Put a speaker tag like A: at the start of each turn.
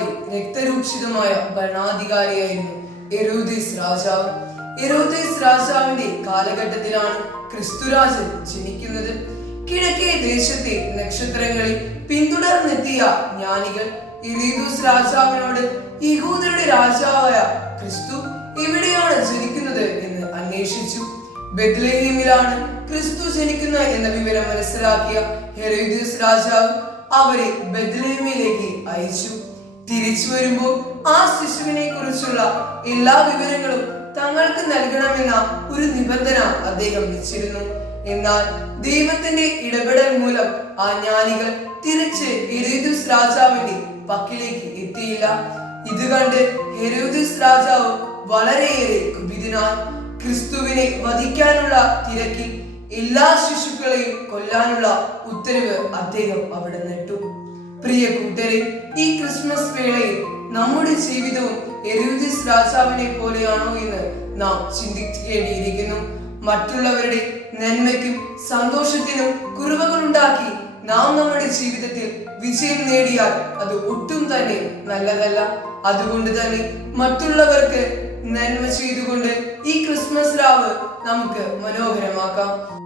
A: ഫലമായി രക്തരൂക്ഷിതമായ ഭരണാധികാരിയായിരുന്നു എരോദീസ് രാജാവ്. എരോദീസ് രാജാവിന്റെ കാലഘട്ടത്തിലാണ് ക്രിസ്തുരാജൻ ജനിക്കുന്നത്. കിഴക്കേ ദേശത്തെ നക്ഷത്രങ്ങളിൽ പിന്തുടർന്നെത്തിയ ജ്ഞാനികൾ എരീദൂസ് രാജാവിനോട് യഹൂദരുടെ രാജാവായ ക്രിസ്തു എവിടെയാണ് ജനിക്കുന്നത് എന്ന് അന്വേഷിച്ചു. ബെത്ലഹീമിലാണ് ക്രിസ്തു ജനിക്കുന്ന എന്ന വിവരം മനസ്സിലാക്കിയ ഹെറോദീസ് രാജാവ് അവരെ ബെത്ലഹീമിലേക്ക് അയച്ചു. തിരിച്ചു വരുമ്പോൾ ആ ശിശുവിനെ കുറിച്ചുള്ള എല്ലാ വിവരങ്ങളും തങ്ങൾക്ക് നൽകണമെന്ന ഒരു നിബന്ധന അദ്ദേഹം വെച്ചിരുന്നു. എന്നാൽ ദൈവത്തിന്റെ ഇടപെടൽ മൂലം ആ ജ്ഞാനികൾ തിരിച്ച് ഹെരോദീസ് രാജാവിന്റെ പക്കിലേക്ക് എത്തിയില്ല. ഇത് കണ്ട് രാജാവ് വളരെയേറെ കുപിതനായി. ക്രിസ്തുവിനെ വധിക്കാനുള്ള തിരക്കിൽ എല്ലാ ശിശുക്കളെയും കൊല്ലാനുള്ള ഉത്തരവ് അദ്ദേഹം അവിടെ നിട്ടു പ്രിയ കൂട്ടരെ ഈ ക്രിസ്മസ് വേളയിൽ നമ്മുടെ ജീവിതവും എരൂദിസ് രാജാവിനെ പോലെയാണോ എന്ന് നാം ചിന്തിക്കേണ്ടിയിരിക്കുന്നു. മറ്റുള്ളവരുടെ നന്മയ്ക്കും സന്തോഷത്തിനും കുറവുകളുണ്ടാക്കി നാം നമ്മുടെ ജീവിതത്തിൽ വിജയം നേടിയാൽ അത് ഒട്ടും തന്നെ നല്ലതല്ല. അതുകൊണ്ട് തന്നെ മറ്റുള്ളവർക്ക് നന്മ ചെയ്തുകൊണ്ട് ഈ ക്രിസ്മസ് രാവ് നമുക്ക് മനോഹരമാക്കാം.